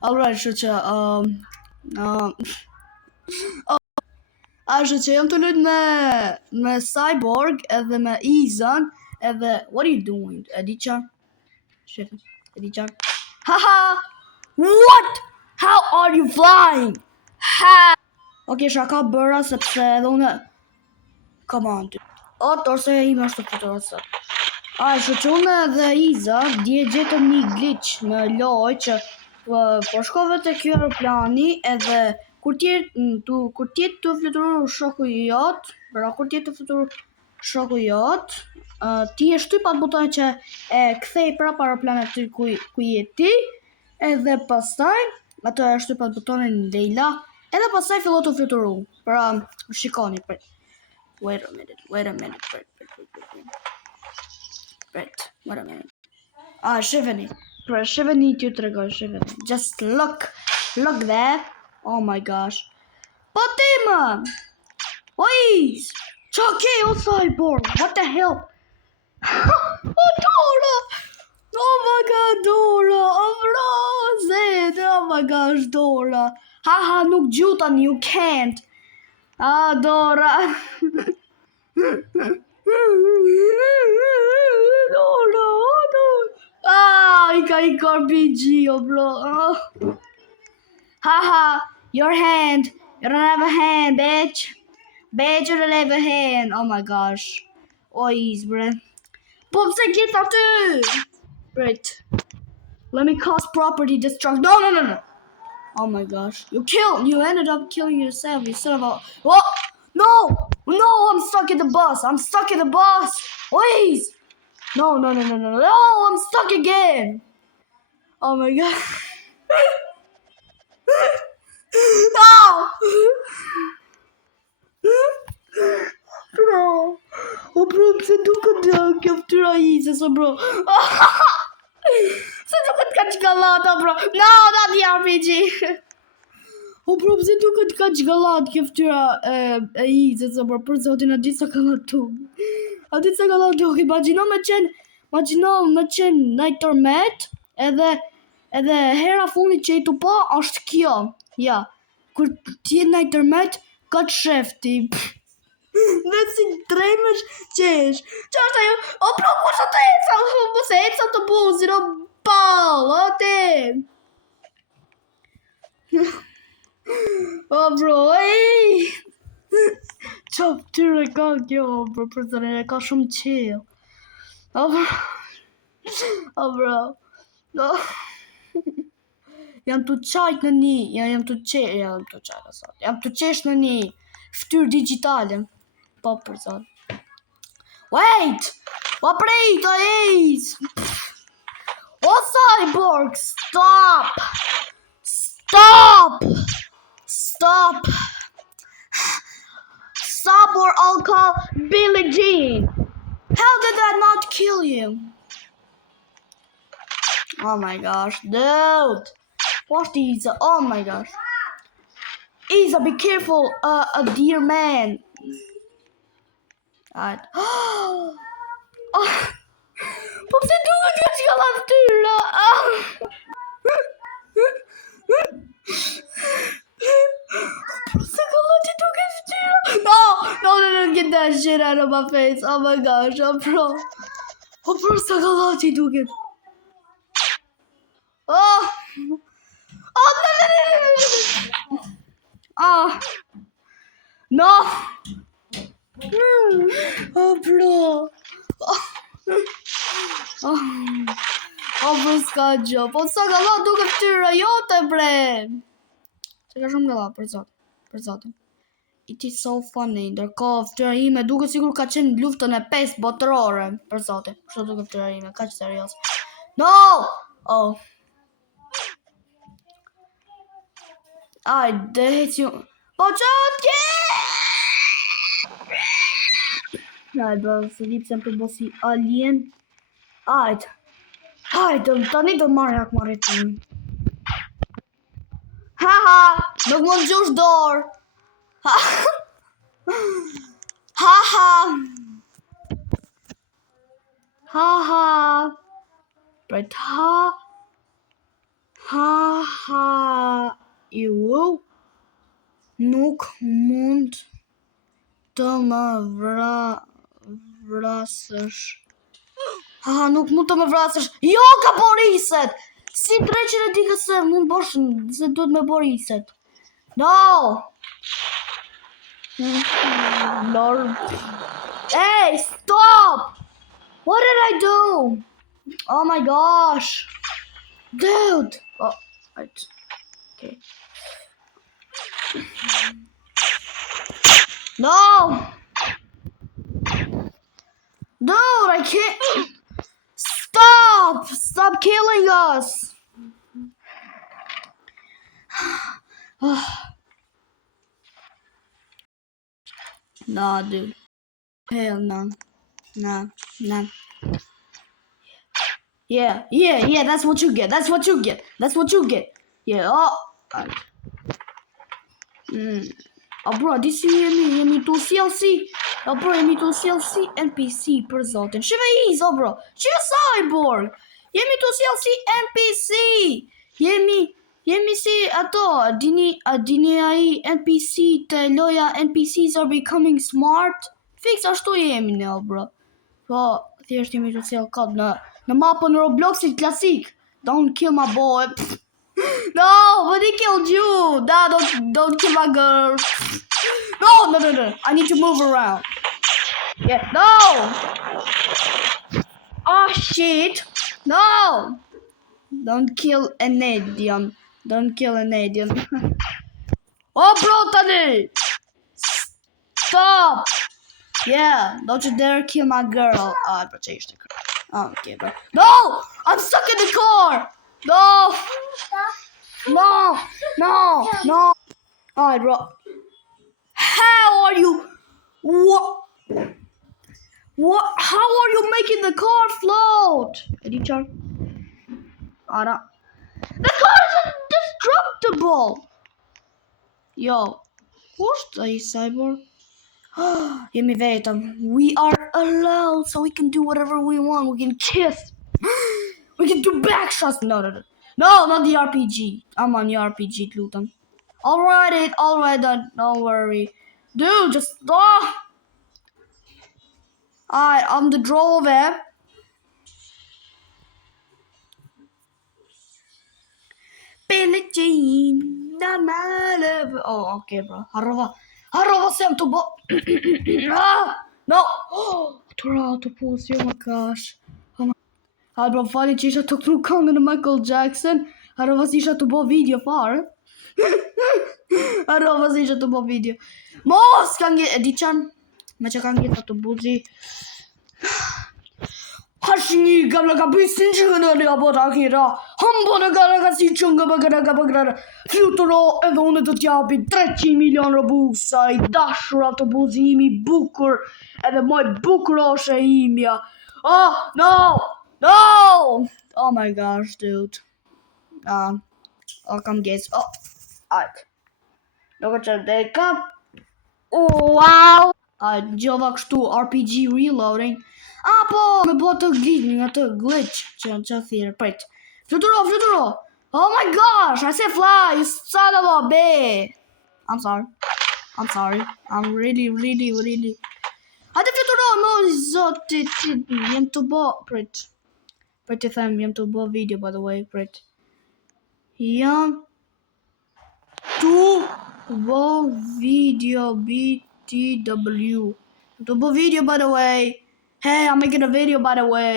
Alright, kështu që ashtu që jam të lut me Cyborg edhe me Izan edhe what are you doing? Edican? Shit, Edican. Haha! What? How are you flying? Ha! Okay, shaka bëra sepse edhe unë come on. O, torse ime është të futurasa. Kështu që unë dhe Iza dje gjetëm një glitch në loj që po shkove te ky aeroplani edhe kur tjetë të fluturu shoku jot, ti e shtyp atë buton që e kthej prap aeroplanet ty ku je ti, edhe pastaj atë e shtyp atë butonin Leila, edhe pastaj filloi të fluturu. Pra, shikoni, wait a minute. Wait a minute. Shivani. Shivani t'ju tregoj, Shivani. Just look there. Oh my gosh. Fatima! Please! Chucky, oh Cyborg! What the hell? Oh, Dora! Oh my god, Dora! Oh my gosh, Dora! Haha, nuk gjutan, you can't! Dora! Dora! I got RPG, bro! Haha, your hand! You don't have a hand, bitch! Bitch, you don't have a hand! Oh my gosh. Ois, bro. Pop, get out there! Right. Let me cause property destruction. No! Oh my gosh. You ended up killing yourself, you son of a... What? No, I'm stuck in the bus. Please. No, I'm stuck again. Oh my god. No. Bro. Oh bro, pse duket kjo fytyra ise, so bro. Se duket kaq gallata, bro. No, not the RPG. O bro, pse duket kaq gallat kjo fytyra e ise, so bro, për zotin a di sa gallatu. Imagjino me qenë Nightermet, edhe hera fundit që i tu pa është kjo. Ja, kur ti je Nightermet, ka të shefti. Dhe si tremësh qesh. Qa është ajo? O bro, ku është të eca? Mos e eca të buzin, o bal, o te. O bro, ej. Qa fytyre ka kjo, bro, për zërin e ka shumë chill. O bro. Jam të qajt në një, jam të qesh në një fytyrë digjitale. Po, për zot. Wait! What break is? Oh, Cyborg, stop! Stop or I'll call Billie Jean. How did that not kill you? Oh my gosh, dude. What is Isa? Oh my gosh. Isa, be careful, a dear man. Alright. Oh. Po pse duket kaq galla fytyra? Pse gallati duket fytyra? No, get that shit out of my face. Oh my gosh, bro. Pse gallati duket? No. Oh, bro. Bro, s'ka gjë. Po sa galla duke fytyra jote, bre. Se ka shumë galla, për zotin. It is so funny. Ndërkohë fytyra ime duket sikur ka qenë luftën e 5 botërore, për zotin. Kështu duket fytyra ime, kaq serioz. No! Oh. Ai, deheci. Po çatje! Ai, bro, se lip sempre bosi alien. Tani do marrë akmaritin. Haha, nuk mund gjush dorë. Haha. Right, Haha, ju nuk mund të më vrasësh. Haha, nuk mund të më vrasësh. Jo, ka boriset! Si dreqen e di këse mund bosh se duhet me boriset. No! Lord. Hey, stop! What did I do? Oh my gosh. Dude. Oh, right. Okay. No. Dude, I can't. Stop. Stop killing us. Nah, dude. Hell no. Nah. Yeah, that's what you get. That's what you get. Yeah, oh. Oh bro, disi jemi tu CLC. Oh bro, jemi tu CLC NPC për zotin. Shive izo bro. Shive Cyborg. Jemi tu CLC NPC. Jemi si ato, dini ai NPC të loja NPCs are becoming smart. Fix ashtu jemi ne, bro. Po, thjesht jemi tu CL kod në mapën Robloxit klasik. Don't kill my boy. No, but he killed you. No, don't kill my girl. No. I need to move around. Yeah, no. Oh shit. No. Don't kill an alien. Oh, bro, Tony. Stop. Yeah, don't you dare kill my girl. Oh, I changed the car. Oh, okay, bro. No, I'm stuck in the car. No. Alright, bro. How are you? What? How are you making the car float? Editor. The car is indestructible. Yo, what's the Cyborg? Jemi vetëm. We are alone, so we can do whatever we want. We can kiss. We can do backshots. No, not the RPG. I'm on the RPG, lutem. Alright, don't worry. Dude, just stop. Alright, I'm the driver. Billie Jean, oh, okay, bro. Harrova sem to bo. No. Autopus, oh my gosh. Alright, bro, fali që isha të këtru këngën e Michael Jackson. Harrova si isha të bo video farë. Mos kanë gjithë, e di qanë? Me që kanë gjithë autobusi. Hashni gamla kabisin që në nga bota kira. Hambo në gara ka si që nga bëgara. Fluturo edhe unë të t'japi 300 milion robusa. I dashur autobusi imi bukur. Edhe moj bukur oshe imja. Oh, no. Oh my gosh, dude. Come guys. Oh, alright. Doka që deka. Wow. Gjova kështu RPG reloading. Po, me bo të glitch që thirë, prit. Fluturo. Oh my gosh, I said fly, you son of a bitch. I'm sorry. I'm really. Hajde fluturo, no, zotit, jem të bo, prit. Prit të them, jem të bo video, by the way, prit. Jam të bo video, BTW. To bo video, by the way. Hey, I'm making a video, by the way.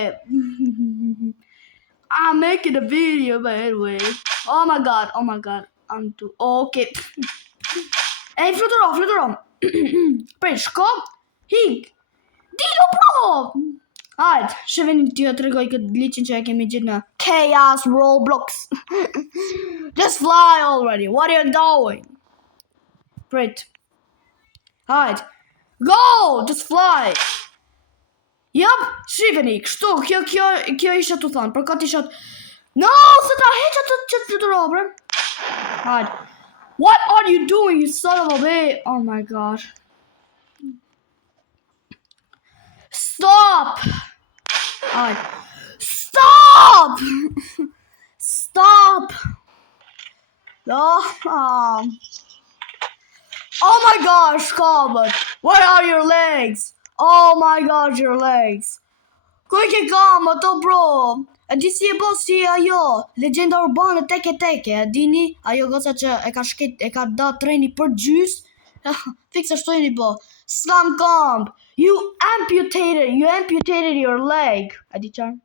Oh my god. I'm too... Okay. Hey, fluturo. Prej, shko? Hik. Dilo, bro! Alright, shëveni t'ju të regoj këtë glitchin që e kemi gjithë në Chaos Roblox. Just fly already. What are you doing? Prit. Alright. Go! Just fly. Jap, shifeni, kështu, kjo isha të thonë, për këtë isha të... No, se ta heqa të fluturo, bre. Alright. What are you doing, you son of a bitch? Oh my god. Stop! Alright. Stop! Oh my gosh, Comet! Where are your legs? Oh my gosh, your legs! Ku e ke Comet, oh bro? E di si e bo si ajo, legjenda urbane teke, e dini? Ajo goca që e ka da treni për gjys. Fix ashtu e një bo. Slam Comp, you amputated your leg. A di qarë?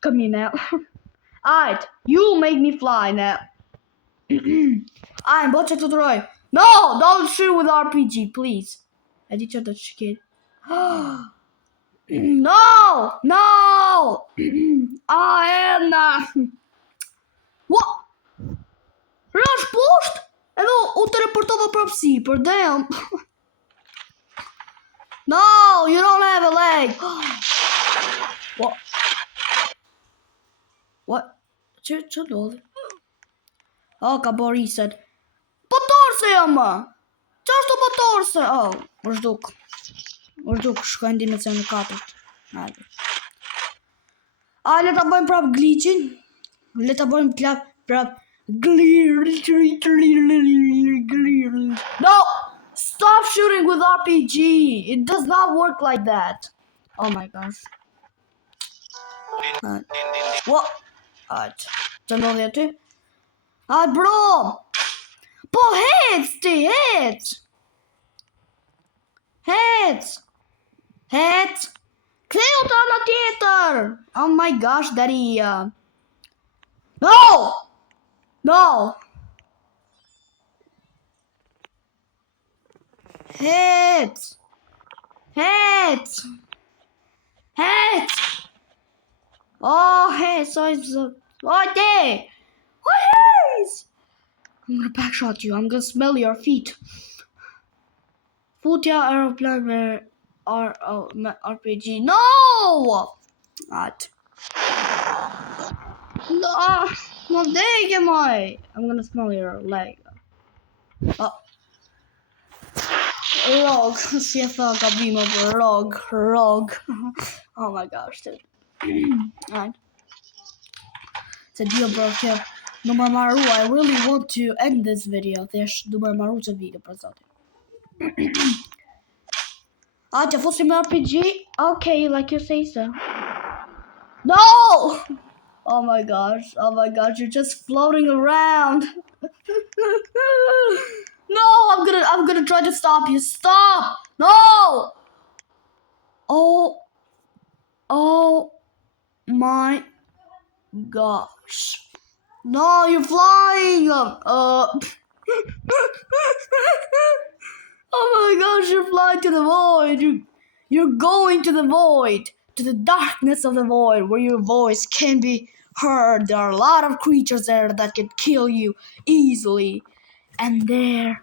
Come here now. Alright, you make me fly now. I'm about to destroy. No, don't shoot with RPG, please. I did you touch kid. No! I am not. What? Rush post? Edhe u teleportova prapsi, për damn. No, you don't have a leg. What? Që lodhi? Oh, ka bo reset. Po torse jam ma! Qa është po torse? Oh, vërshduk, shkojnë dimensioni 4. Le ta bëjmë prap glitchin. Le ta bëjmë prap No! Stop shooting with RPG! It does not work like that. Oh my gosh. What? Alright. Të ndodhi aty? Bro! Po hec ti, hec! Ktheu të ana tjetër! Oh my gosh, Daria. No! Hec! Oh, hey, oh, there! Oh, yes! I'm gonna backshot you. I'm gonna smell your feet. Futia aeroplane RPG. No! What? No, there am I. I'm gonna smell your leg. Oh. Log. CFL gabima log. Oh my gosh, dude. Alright. It's a deal, bro. Numër maru, I really want to end this video. There's numër maru që video për zotin. Që fosim RPG? Okay, like you say so. No! Oh my gosh, you're just floating around. No, I'm gonna try to stop you. Stop! No! Oh my gosh. No, you're flying! Oh my gosh, you're flying to the void! You're going to the void! To the darkness of the void, where your voice can be heard. There are a lot of creatures there that can kill you easily. And there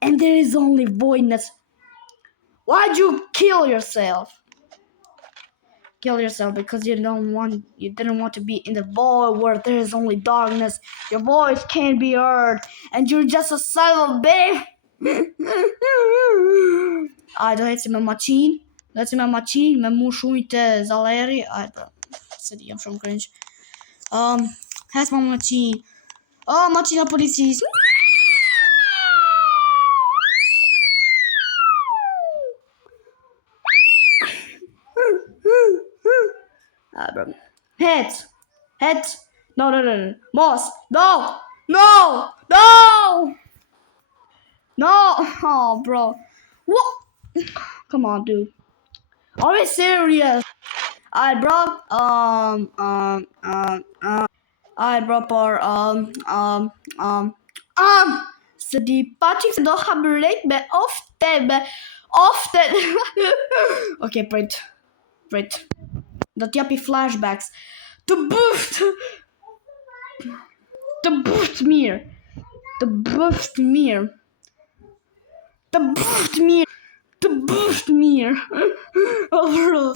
is only voidness. Why'd you kill yourself? Kill yourself because you didn't want to be in the void where there is only darkness. Your voice can't be heard, and you're just a son of a bitch. Do heci me maqin. Me mu shujtë Zaleri. Se di, jam shumë cringe. Hec me maqin. Maqina policisë. Bro. Heads. No. Moss. No. Oh, bro. What? Come on, dude. Are we serious? Alright, bro. Alright, bro. Så de bare ting som da har blitt med ofte. Okay, break. Dat jappie flashbacks. The boost mir. Oh, bro.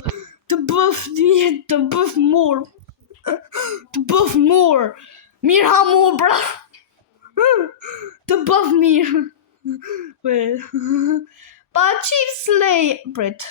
The boost more. Mir ha more, bro. The buff mir. Wait. But Chief Slay, Brit.